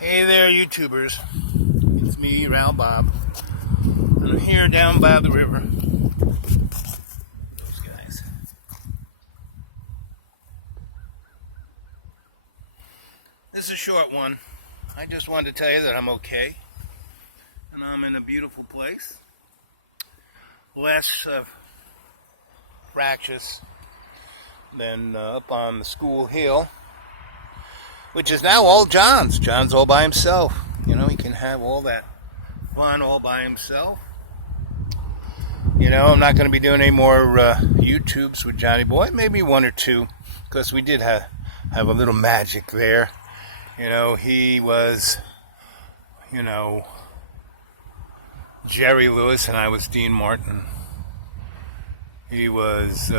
Hey there, YouTubers. It's me, Ral Bob. I'm here down by the river. Those guys. This is a short one. I just wanted to tell you that I'm okay. And I'm in a beautiful place. Less fractious than up on the school hill, which is now all John's. John's all by himself. You know, he can have all that fun all by himself. You know, I'm not going to be doing any more YouTubes with Johnny Boy. Maybe one or two, because we did have a little magic there. You know, he was, Jerry Lewis and I was Dean Martin. He was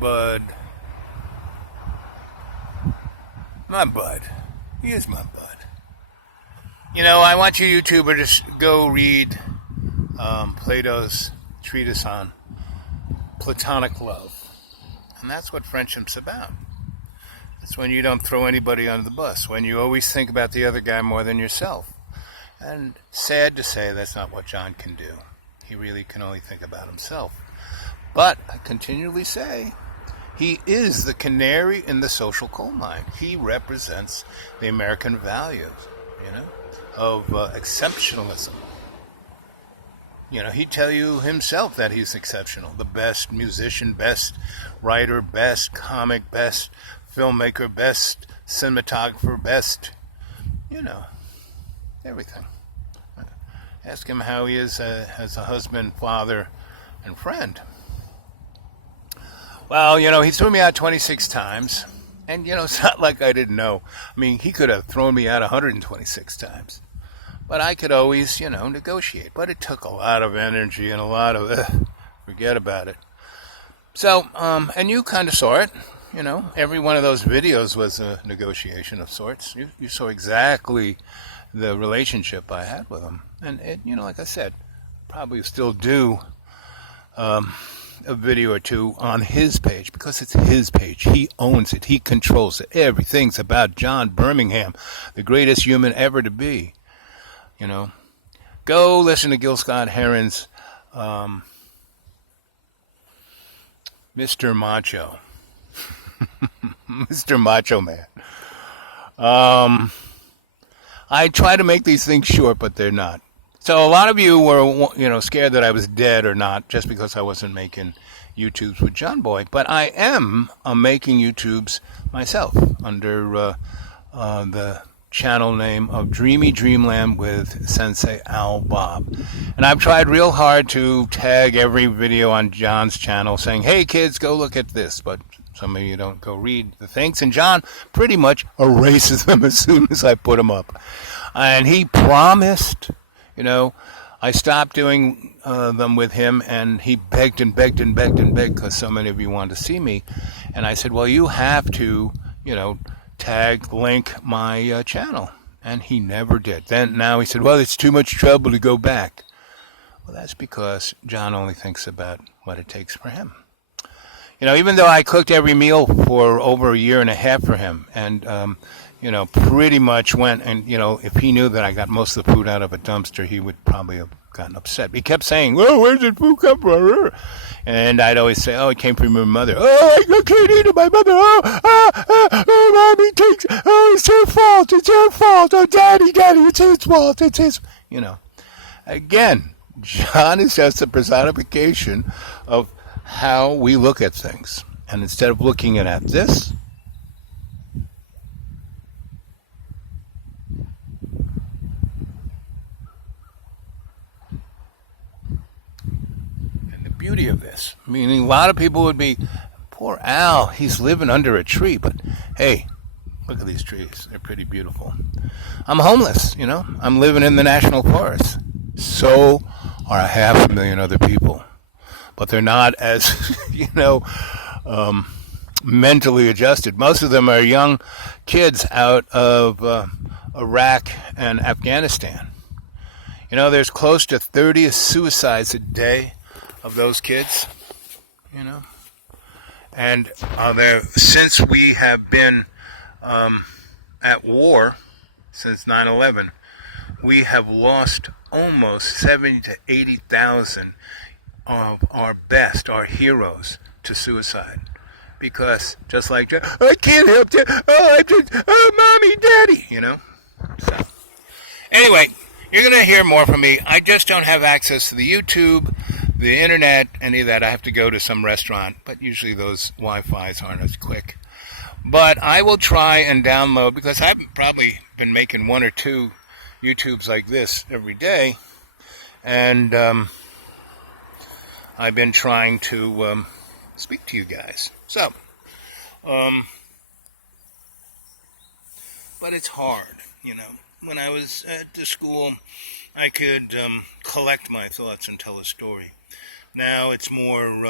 Bud. My bud. He is my bud. You know, I want you YouTuber to go read Plato's treatise on Platonic love. And that's what friendship's about. It's when you don't throw anybody under the bus. When you always think about the other guy more than yourself. And sad to say, that's not what John can do. He really can only think about himself. But I continually say, he is the canary in the social coal mine. He represents the American values, of exceptionalism. He'd tell you himself that he's exceptional. The best musician, best writer, best comic, best filmmaker, best cinematographer, best, everything. Ask him how he is as a husband, father, and friend. Well, he threw me out 26 times. And, it's not like I didn't know. I mean, he could have thrown me out 126 times. But I could always, negotiate. But it took a lot of energy and a lot of, forget about it. So, and you kind of saw it. Every one of those videos was a negotiation of sorts. You saw exactly the relationship I had with him. And, like I said, probably still do a video or two on his page, because it's his page. He owns it. He controls it. Everything's about John Birmingham, the greatest human ever to be. Go listen to Gil Scott-Heron's Mr. Macho. Mr. Macho Man. I try to make these things short, but they're not. So a lot of you were, scared that I was dead or not, just because I wasn't making YouTubes with John Boy. But I am making YouTubes myself under the channel name of Dreamy Dreamland with Sensei Al Bob. And I've tried real hard to tag every video on John's channel saying, hey kids, go look at this. But some of you don't go read the things. And John pretty much erases them as soon as I put them up. And he promised... I stopped doing them with him, and he begged and begged and begged and begged because so many of you wanted to see me. And I said, well, you have to, tag, link my channel. And he never did. Now he said, well, it's too much trouble to go back. Well, that's because John only thinks about what it takes for him. Even though I cooked every meal for over a year and a half for him, and pretty much went, and, if he knew that I got most of the food out of a dumpster, he would probably have gotten upset. He kept saying, well, where's the food come from? And I'd always say, oh, it came from your mother. Oh, I can't eat it, my mother. Mommy takes, it's her fault. It's her fault. Oh, daddy, it's his fault. It's his, Again, John is just a personification of how we look at things. And instead of looking at this, beauty of this. Meaning a lot of people would be, poor Al, he's living under a tree. But hey, look at these trees. They're pretty beautiful. I'm homeless, I'm living in the national forest. So are 500,000 other people. But they're not as, mentally adjusted. Most of them are young kids out of Iraq and Afghanistan. There's close to 30 suicides a day of those kids, And since we have been at war since 9/11. We have lost almost 70 to 80,000 of our best, our heroes, to suicide. Because just like, I can't help you. Oh, mommy, daddy, So, anyway, you're going to hear more from me. I just don't have access to the YouTube, the internet, any of that. I have to go to some restaurant, but usually those Wi-Fi's aren't as quick. But I will try and download, because I've probably been making one or two YouTubes like this every day, and I've been trying to speak to you guys. So, but it's hard, When I was at the school, I could collect my thoughts and tell a story. Now it's more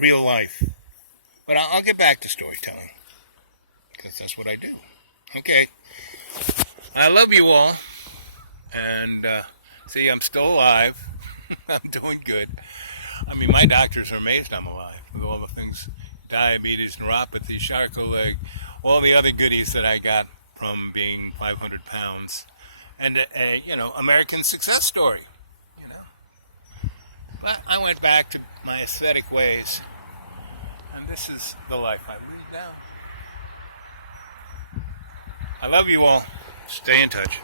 real life. But I'll get back to storytelling, because that's what I do. Okay. I love you all. And see, I'm still alive. I'm doing good. I mean, my doctors are amazed I'm alive with all the things, diabetes, neuropathy, Charcot leg, all the other goodies that I got from being 500 pounds. And, American success story, But I went back to my aesthetic ways. And this is the life I lead now. I love you all. Stay in touch.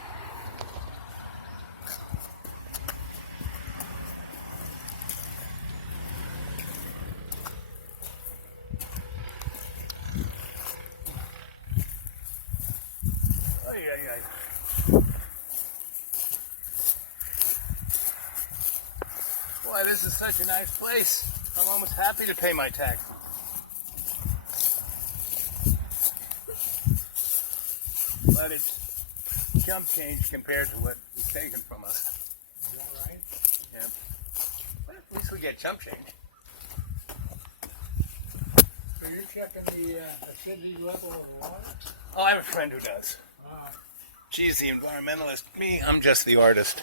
Boy, this is such a nice place. I'm almost happy to pay my taxes. But it's chump change compared to what is taken from us. Is that right? Yeah. But at least we get chump change. So you're checking the acidity level of the water? Oh, I have a friend who does. She's the environmentalist. Me, I'm just the artist.